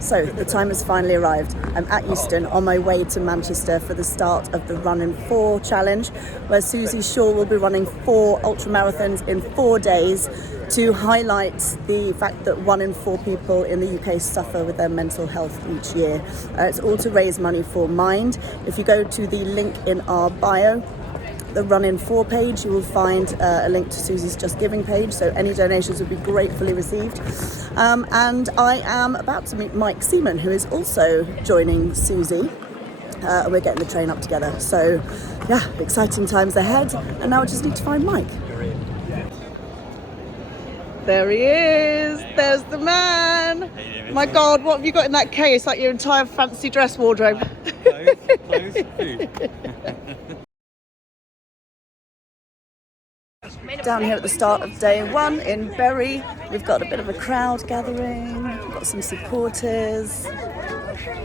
So the time has finally arrived. I'm at Euston on my way to Manchester for the start of the Run in 4 challenge, where Suzi Shaw will be running 4 ultra marathons in 4 days to highlight the fact that 1 in 4 people in the UK suffer with their mental health each year. It's all to raise money for Mind. If you go to the link in our bio, the Run in 4 page, you will find a link to Suzi's Just Giving page, so any donations would be gratefully received. And I am about to meet Mike Seaman, who is also joining Suzi. We're getting the train up together, so yeah, exciting times ahead. And now I just need to find Mike. There he is, there's the man. My God, what have you got in that case? Like your entire fancy dress wardrobe. Clothes, food. Down here at the start of day 1 in Bury, we've got a bit of a crowd gathering, we've got some supporters.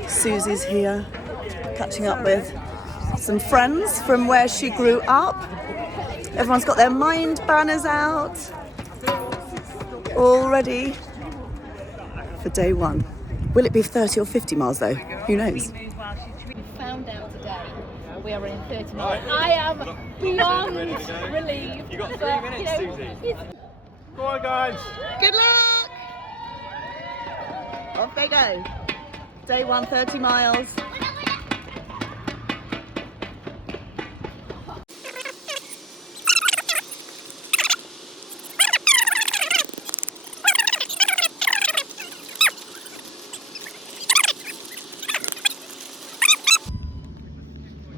Suzi's here, catching up with some friends from where she grew up. Everyone's got their Mind banners out, all ready for day 1. Will it be 30 or 50 miles though? Who knows? We found out today we are in 30 miles. I am beyond relieved. You got 3 minutes, Suzi. Go on, guys. Good luck! Off they go. Day 1, 30 miles.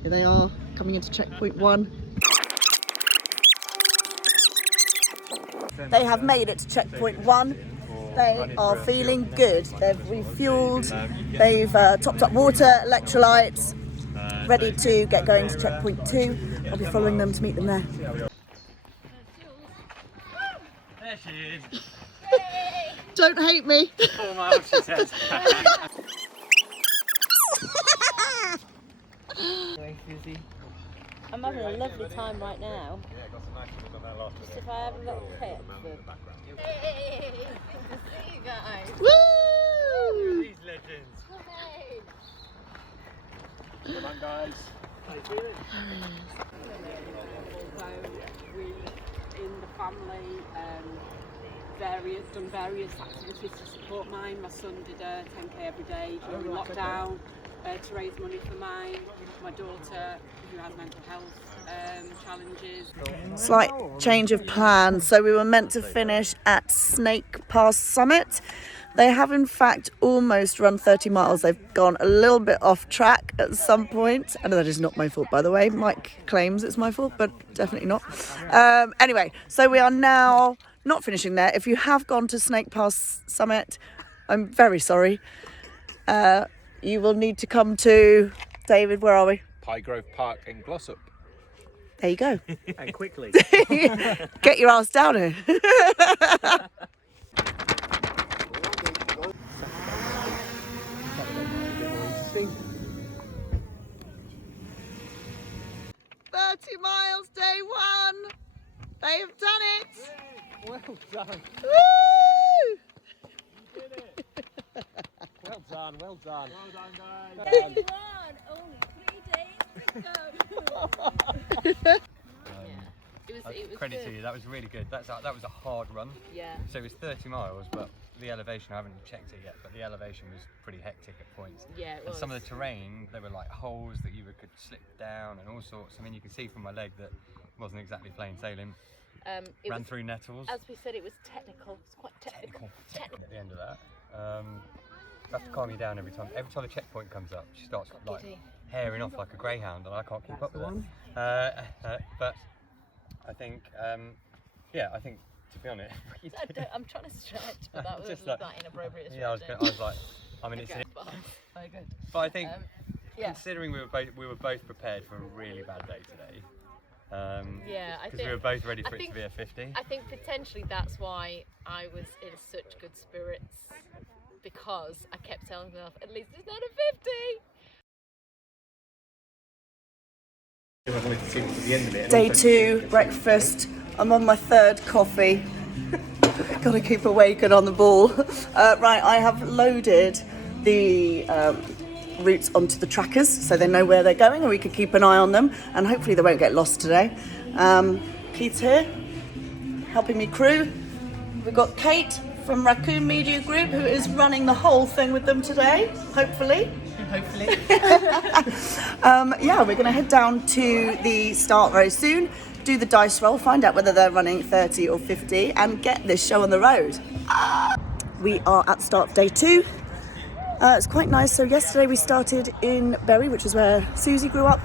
Here they are, coming into checkpoint 1. They have made it to checkpoint 1. They are feeling good. They've refueled, they've topped up water, electrolytes, ready to get going to checkpoint 2. I'll be following them to meet them there. There she is. Don't hate me. 4 miles, she says. I'm having a lovely time right now. Just if I have a little pit. Hey! Good to see you guys. Woo! These legends. Hey! Come on, guys. How you feeling? Although we, in the family, done various activities to support Mine. My son did a 10k every day during lockdown to raise money for Mine. My daughter, who has mental health challenges. Slight change of plan. So we were meant to finish at Snake Pass Summit. They have in fact almost run 30 miles. They've gone a little bit off track at some point. And that is not my fault, by the way. Mike claims it's my fault, but definitely not. Anyway, so we are now not finishing there. If you have gone to Snake Pass Summit, I'm very sorry. You will need to come to, David, where are we? Pygrove Park in Glossop. There you go. And quickly. Get your ass down here. 30 miles, day 1. They have done it. Well done. Woo! You did it. Well done, well done. Well done, guys. Day 1, only 3 days to go. It was Credit good. to you, that was really good. That was a hard run. Yeah. So it was 30 miles, but the elevation, I haven't checked it yet, but the elevation was pretty hectic at points. Yeah, it and was. some of the terrain, there were like holes that you could slip down and all sorts. I mean, you can see from my leg that it wasn't exactly plain sailing. It Ran was, through nettles. as we said, it was technical. It's quite technical. At the end of that, you have to calm you down every time. Every time a checkpoint comes up, she starts like giddy. herring off like a greyhound, and I can't keep up with her. But I think, I think to be honest, I'm trying to stretch, but that was Just like- that inappropriate stretch. yeah, I was like, I mean, Okay, but very good. but I think Yeah. considering we were both prepared for a really bad day today. Yeah, I because think we were both ready I for it think- to be a 50. I think potentially that's why I was in such good spirits, because I kept telling myself, at least it's not a 50. Day 2, breakfast. I'm on my 3rd coffee. Gotta keep awake and on the ball. Right, I have loaded the routes onto the trackers so they know where they're going, and we can keep an eye on them, and hopefully they won't get lost today. Keith's here helping me crew. We've got Kate from Raccoon Media Group, who is running the whole thing with them today, hopefully. Yeah, we're going to head down to the start very soon, do the dice roll, find out whether they're running 30 or 50, and get this show on the road. We are at the start of day 2. It's quite nice. So yesterday we started in Bury, which is where Suzi grew up.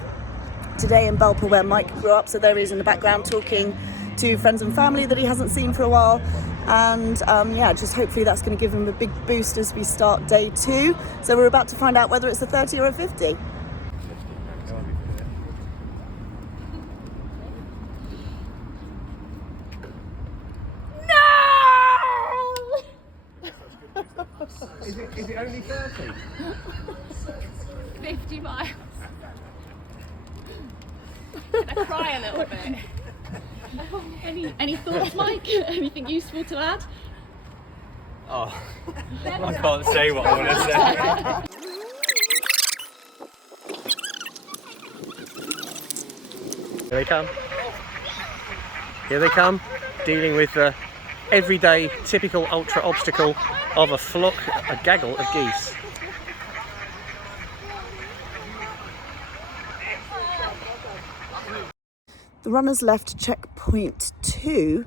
Today in Belper, where Mike grew up. So there he is in the background talking to friends and family that he hasn't seen for a while. And yeah, just hopefully that's going to give him a big boost as we start day 2. So we're about to find out whether it's a 30 or a 50. Is it only 30? 50 miles. Can I cry a little bit? Any thoughts, Mike? Anything useful to add? Oh, I can't say what I want to say. Here they come. Here they come, dealing with the everyday typical ultra obstacle of a flock, a gaggle of geese. The runners left checkpoint 2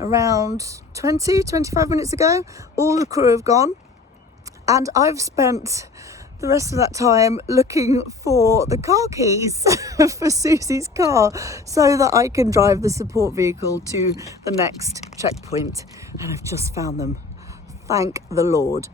around 25 minutes ago. All the crew have gone, and I've spent the rest of that time looking for the car keys for Suzi's car so that I can drive the support vehicle to the next checkpoint, and I've just found them. Thank the Lord.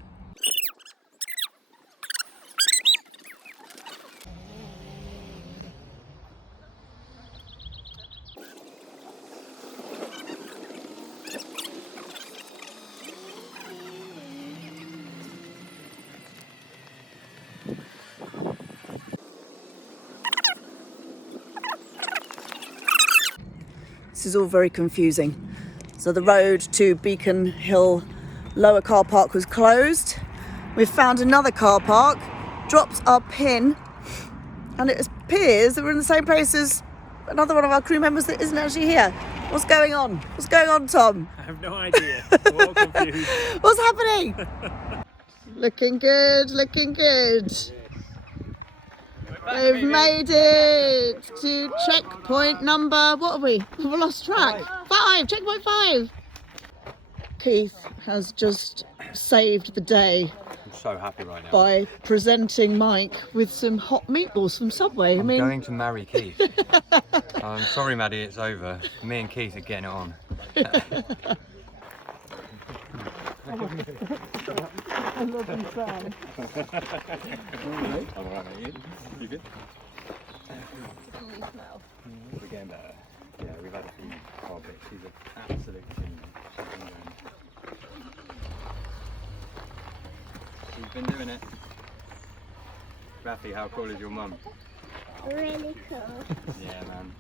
This is all very confusing. So the road to Beacon Hill Lower Car Park was closed. We've found another car park, dropped our pin, and it appears that we're in the same place as another one of our crew members that isn't actually here. What's going on? What's going on, Tom? I have no idea. We're all confused. What's happening? Looking good, looking good. We've made it to checkpoint number, what are we? We've lost track. 5, checkpoint 5. Keith has just saved the day I'm so happy right now. by presenting Mike with some hot meatballs from Subway. I'm going to marry Keith. I'm sorry, Maddie, it's over. Me and Keith are getting it on. I love you, Sam. I'm alright, mate. You good? We're getting better. Yeah, we've had a few hard bits. She's an absolute team. She's been doing it. Rafi, how cool is your mum? Really cool. Yeah, man.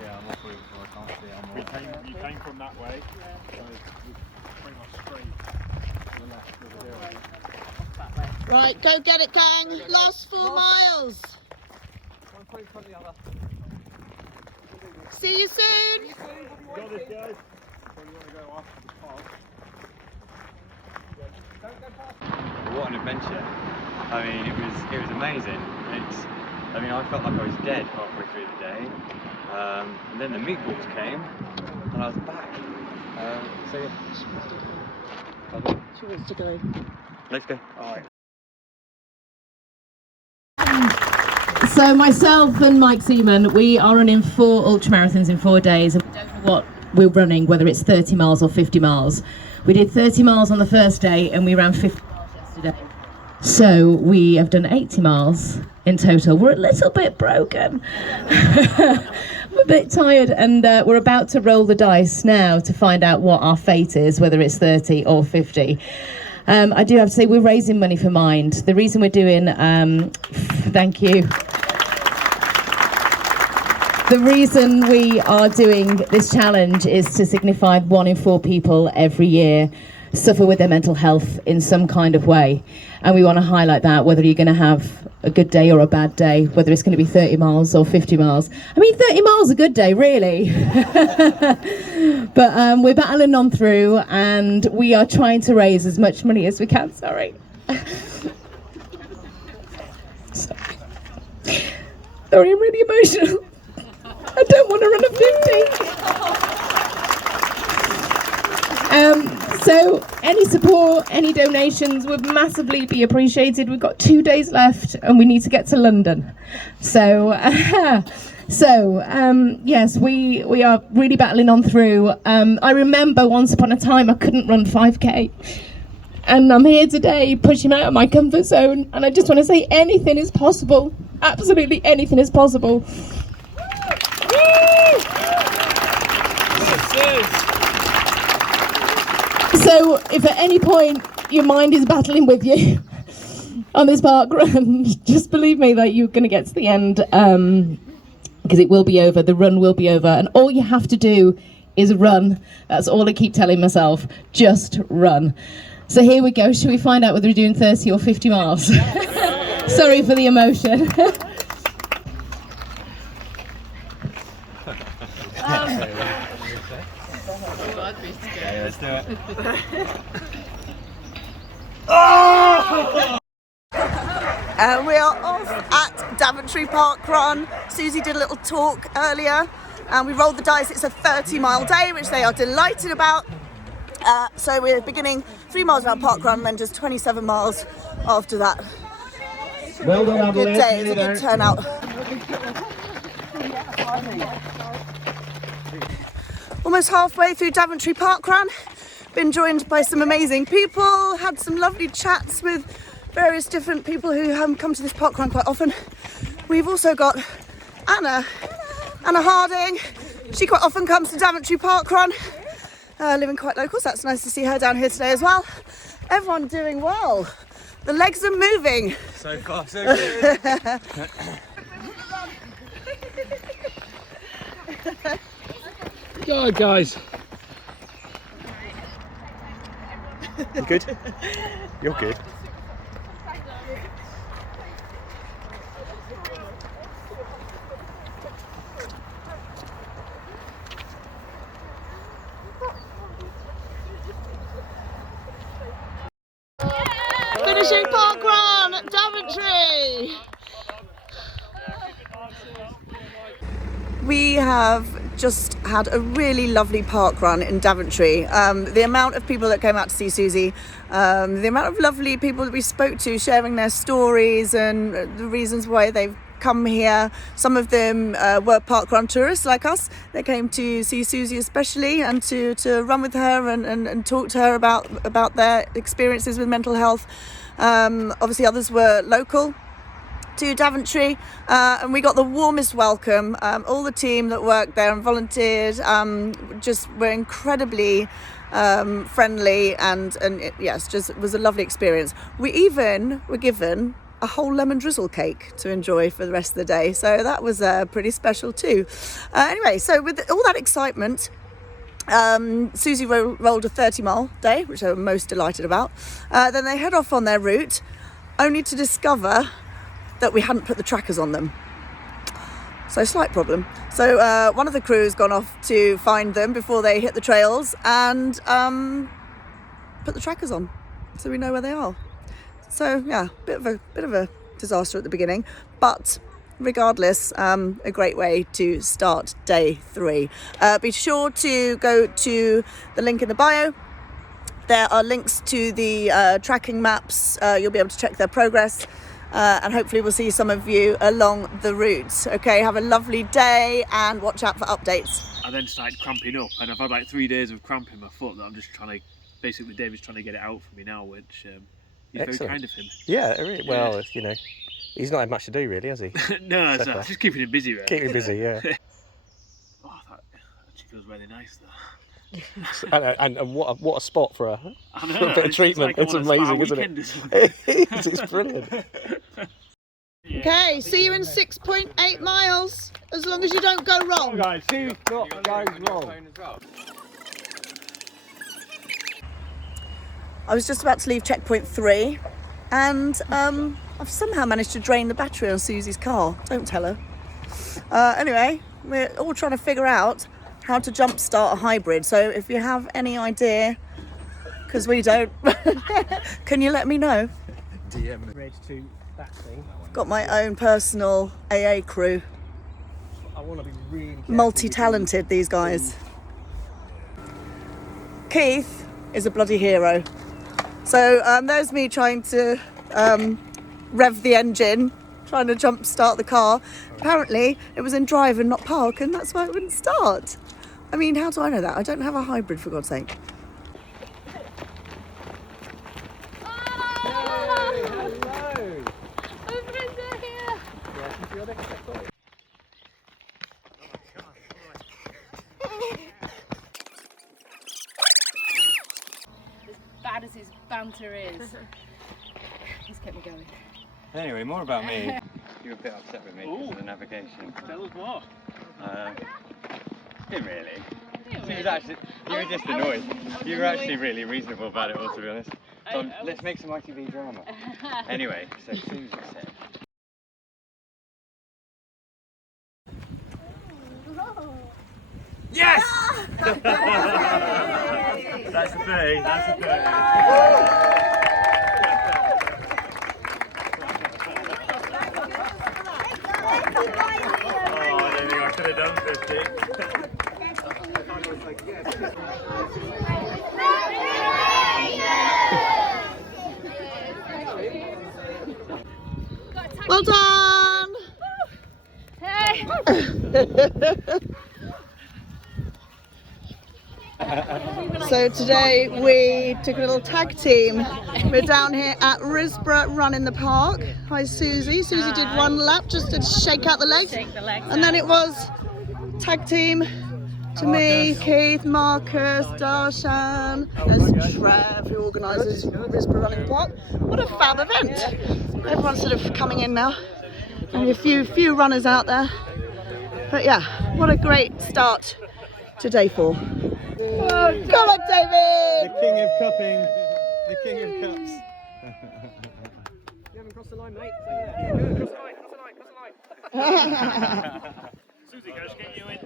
Yeah, I'm off route, so I can't see it. You came from that way, so we're pretty much straight to the left of the hill. Right, go get it, gang. Last 4 miles. See you soon. Got this, guys. So you want to go after the park. What an adventure. I mean, it was amazing. I felt like I was dead halfway through the day. And then the meatballs came, and I was back. So yeah. She wants to go. Let's go. Alright. So myself and Mike Seaman, we are running 4 ultramarathons in 4 days, and we don't know what we're running, whether it's 30 miles or 50 miles. We did 30 miles on the first day and we ran 50 miles yesterday. So we have done 80 miles in total. We're a little bit broken. I'm a bit tired, and we're about to roll the dice now to find out what our fate is, whether it's 30 or 50. I do have to say we're raising money for Mind. The reason we're doing, thank you. The reason we are doing this challenge is to signify 1 in 4 people every year suffer with their mental health in some kind of way. And we want to highlight that, whether you're going to have a good day or a bad day, whether it's going to be 30 miles or 50 miles. I mean, 30 miles a good day, really. But we're battling on through, and we are trying to raise as much money as we can. Sorry. Sorry, I'm really emotional. I don't want to run a 50. So any support, any donations would massively be appreciated. We've got 2 days left and we need to get to London. So, yes, we are really battling on through. I remember once upon a time I couldn't run 5k. And I'm here today pushing out of my comfort zone. And I just want to say anything is possible. Absolutely anything is possible. So if at any point your mind is battling with you on this park run, just believe me that you're going to get to the end, because it will be over, the run will be over, and all you have to do is run. That's all I keep telling myself, just run. So here we go. Should we find out whether we're doing 30 or 50 miles? Sorry for the emotion. Okay, let's do it. We are off at Daventry Park Run. Suzi did a little talk earlier and we rolled the dice. It's a 30-mile day, which they are delighted about. So we're beginning 3 miles around Park Run and then just 27 miles after that. Well done, Good day, it's a good turnout. Almost halfway through Daventry Park Run. Been joined by some amazing people, had some lovely chats with various different people who come to this park run quite often. We've also got Anna Harding. She quite often comes to Daventry Park Run, living quite local, so that's nice to see her down here today as well. Everyone doing well. The legs are moving. So far, so good. Go, guys. You good? You're good. Finishing Park Run at Daventry. We have just had a really lovely park run in Daventry. The amount of people that came out to see Suzi, the amount of lovely people that we spoke to sharing their stories and the reasons why they've come here. Some of them were park run tourists like us. They came to see Suzi especially and to run with her and talk to her about their experiences with mental health. Obviously others were local to Daventry, and we got the warmest welcome. All the team that worked there and volunteered just were incredibly friendly and yes, just was a lovely experience. We even were given a whole lemon drizzle cake to enjoy for the rest of the day, so that was pretty special too. Anyway, so with all that excitement, Suzi rolled a 30-mile day, which they were most delighted about. Then they head off on their route, only to discover that we hadn't put the trackers on them. So slight problem. So one of the crew's gone off to find them before they hit the trails and put the trackers on, so we know where they are. So yeah, bit of a disaster at the beginning, but regardless, a great way to start day 3. Be sure to go to the link in the bio. There are links to the tracking maps. You'll be able to check their progress. And hopefully we'll see some of you along the route. Okay, have a lovely day and watch out for updates. I then started cramping up, and I've had like 3 days of cramping my foot that I'm just trying to, basically David's trying to get it out for me now, which is very kind of him. Yeah, really, well, you know, he's not had much to do really, has he? No, it's just keeping him busy, right? Keep him busy, yeah. Oh, that actually feels really nice though. And what a spot for a bit of treatment. It's It's like amazing, isn't it? It's brilliant. Okay, see you in 6.8 miles, as long as you don't go wrong. Guys, who got goes wrong? I was just about to leave checkpoint 3, and I've somehow managed to drain the battery on Suzi's car. Don't tell her. Anyway, we're all trying to figure out how to jumpstart a hybrid. So if you have any idea, because we don't, can you let me know? Red to that thing. Got my own personal AA crew. I want to be really careful. Multi-talented, these guys. Keith is a bloody hero. So there's me trying to rev the engine, trying to jump start the car. Apparently it was in drive and not park, and that's why it wouldn't start. I mean, how do I know that? I don't have a hybrid, for God's sake. Bad as his banter is, he's kept me going. Anyway, more about me. You were a bit upset with me because of the navigation. Tell us more. Didn't really. You were just annoyed. You were actually really reasonable about it all, to be honest. So let's make some ITV drama. Anyway, so Suzi said. Yes! That's the thing, that's the thing. Oh, I don't think I could have done 50. Well done! Hey! So today we took a little tag team. We're down here at Risborough Run in the Park. Hi Suzi. Suzi did one lap just to shake out the legs. And then it was tag team to me, Keith, Marcus, Darshan, there's Trev who organises Risborough Run in the Park. What a fab event. Everyone's sort of coming in now. Only a few runners out there. But yeah, what a great start to day 4. Oh, come on, David! The king of cupping, the king of cups. You haven't crossed the line, mate. Cross the line. Suzi, can I just get you in?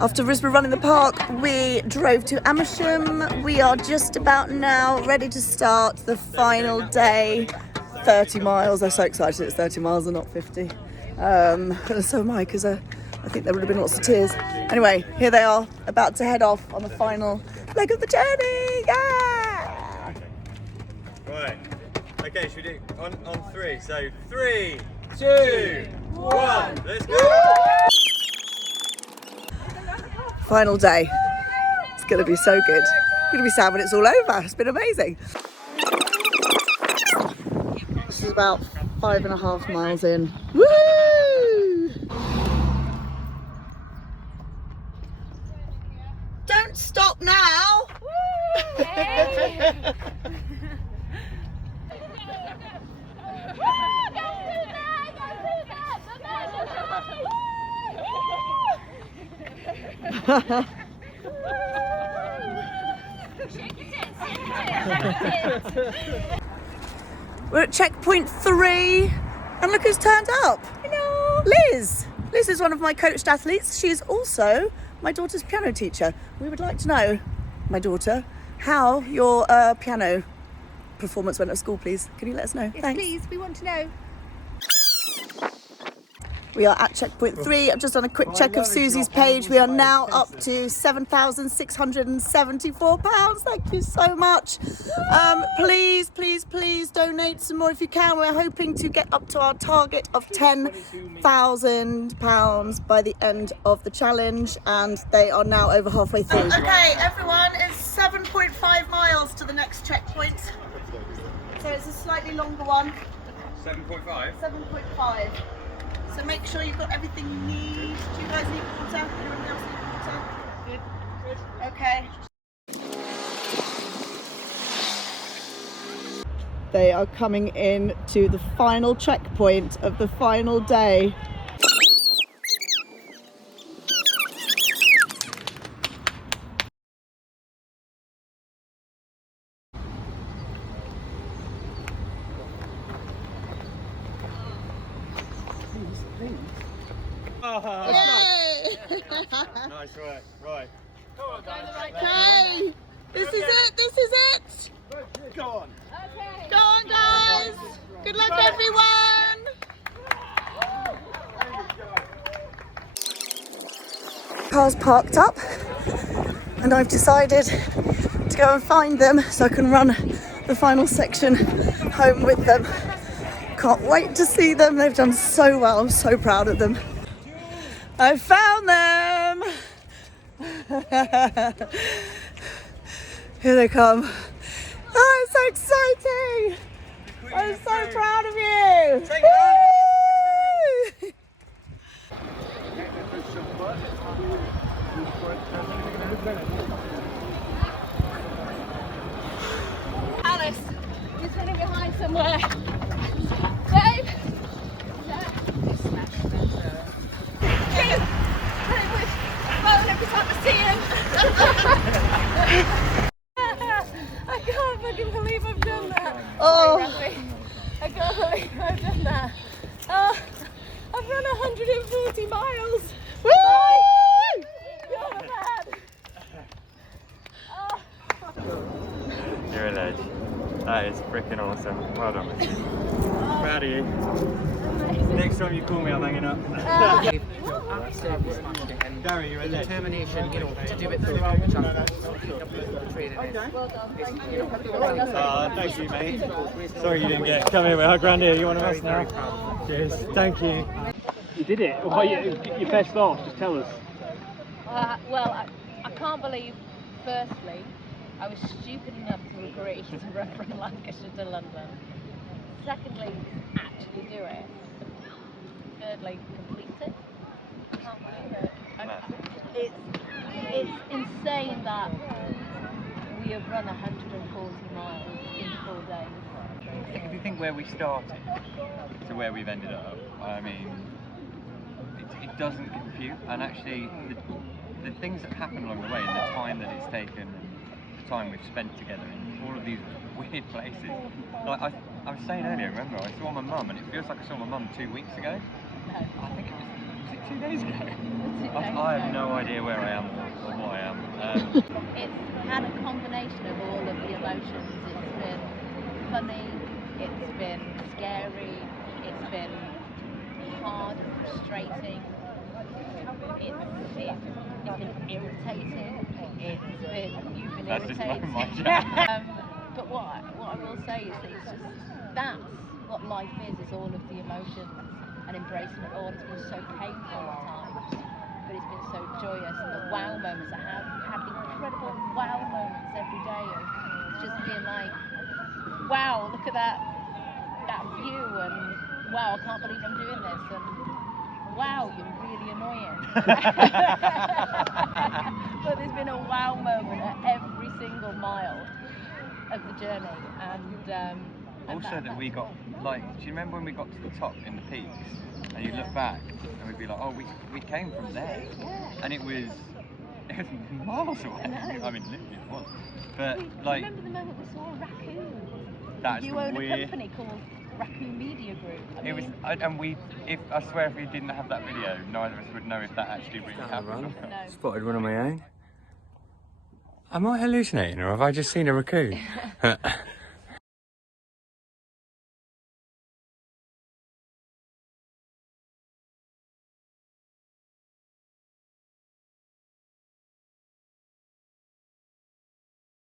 After Risborough Run in the Park, we drove to Amersham. We are just about now ready to start the final day. 30 miles. I'm so excited it's 30 miles and not 50. So am I, because I think there would have been lots of tears. Anyway, here they are, about to head off on the final leg of the journey. Yeah! Right. Okay, should we do on 3? So 3, 2, 1. Let's go! Final day. It's going to be so good. It's going to be sad when it's all over. It's been amazing. This is about 5.5 miles in. Woo! Don't stop now! We're at checkpoint 3 and look who's turned up. Hello. Liz. Liz is one of my coached athletes. She is also my daughter's piano teacher. We would like to know, my daughter, how your piano performance went at school, please. Can you let us know? Yes, Thanks. please, we want to know. We are at checkpoint 3. I've just done a quick check of Suzi's page. We are now up to £7,674. Thank you so much. Please, please, please donate some more if you can. We're hoping to get up to our target of £10,000 by the end of the challenge, and they are now over halfway through. Okay, everyone, it's 7.5 miles to the next checkpoint. So it's a slightly longer one. 7.5. 7.5. So make sure you've got everything you need. Do you guys need water? Anyone else need water? Good. Okay. They are coming in to the final checkpoint of the final day. Nice work. Right. Okay, this is it, this is it. Go on. Go on, guys. Good luck, everyone. Car's parked up and I've decided to go and find them so I can run the final section home with them. Can't wait to see them. They've done so well. I'm so proud of them. I found them. Here they come. Oh, it's so exciting. I'm so proud of you. Woo! Alice, he's running behind somewhere. Dave! Every time I see him. I can't fucking believe I've done that. Oh. I can't believe I've done that. Oh, I've run 140 miles. Woo! You're mad. Oh. You're a ledge. That is freaking awesome. Well done. Proud of you. Next time you call me, I'm hanging up. Absolutely smashed it, and Gary, you're a ledge. determination, you know, to do it through the challenge. Training is. Well done. Thank you. Thank you, mate. Sorry you didn't get. Come here, we're grand here. You one of us now? Cheers. Thank you. You did it. Well, your best off. Just tell us. Well, I can't believe, firstly, I was stupid enough to agree to run from Lancashire to London. Secondly, actually do it. Thirdly, complete it. I can't believe it. It's insane that we have run 140 miles in 4 days. If you think where we started to where we've ended up, I mean, it doesn't compute. And actually, the things that happen along the way, and the time that it's taken, the time we've spent together in all of these weird places. Like I was saying earlier, remember, I saw my mum, and it feels like I saw my mum 2 weeks ago. I think it was it 2 days ago? I have no idea where I am or what I am. It's had a combination of all of the emotions. It's been funny, it's been scary, it's been hard and frustrating, it's been irritating, you've been That's just irritated. my job. But what I will say is that it's just, that's what life is all of the emotions and embracing it all. It's been so painful at times, but it's been so joyous, and the wow moments I have had incredible wow moments every day of just being like, wow, look at that view, and wow, I can't believe I'm doing this, and wow, you're really annoying. But there's been a wow moment at every single mile of the journey, and Also that we got, like, do you remember when we got to the top in the peaks and you look back and we'd be like, oh, we came from there, and it was miles away. I mean, literally it was. But like, remember the moment we saw a raccoon? That's You the own a weird. company called Raccoon Media Group. It was, and I swear, if we didn't have that video, neither of us would know if that actually really happened. No. Spotted one on my own. Am I hallucinating, or have I just seen a raccoon?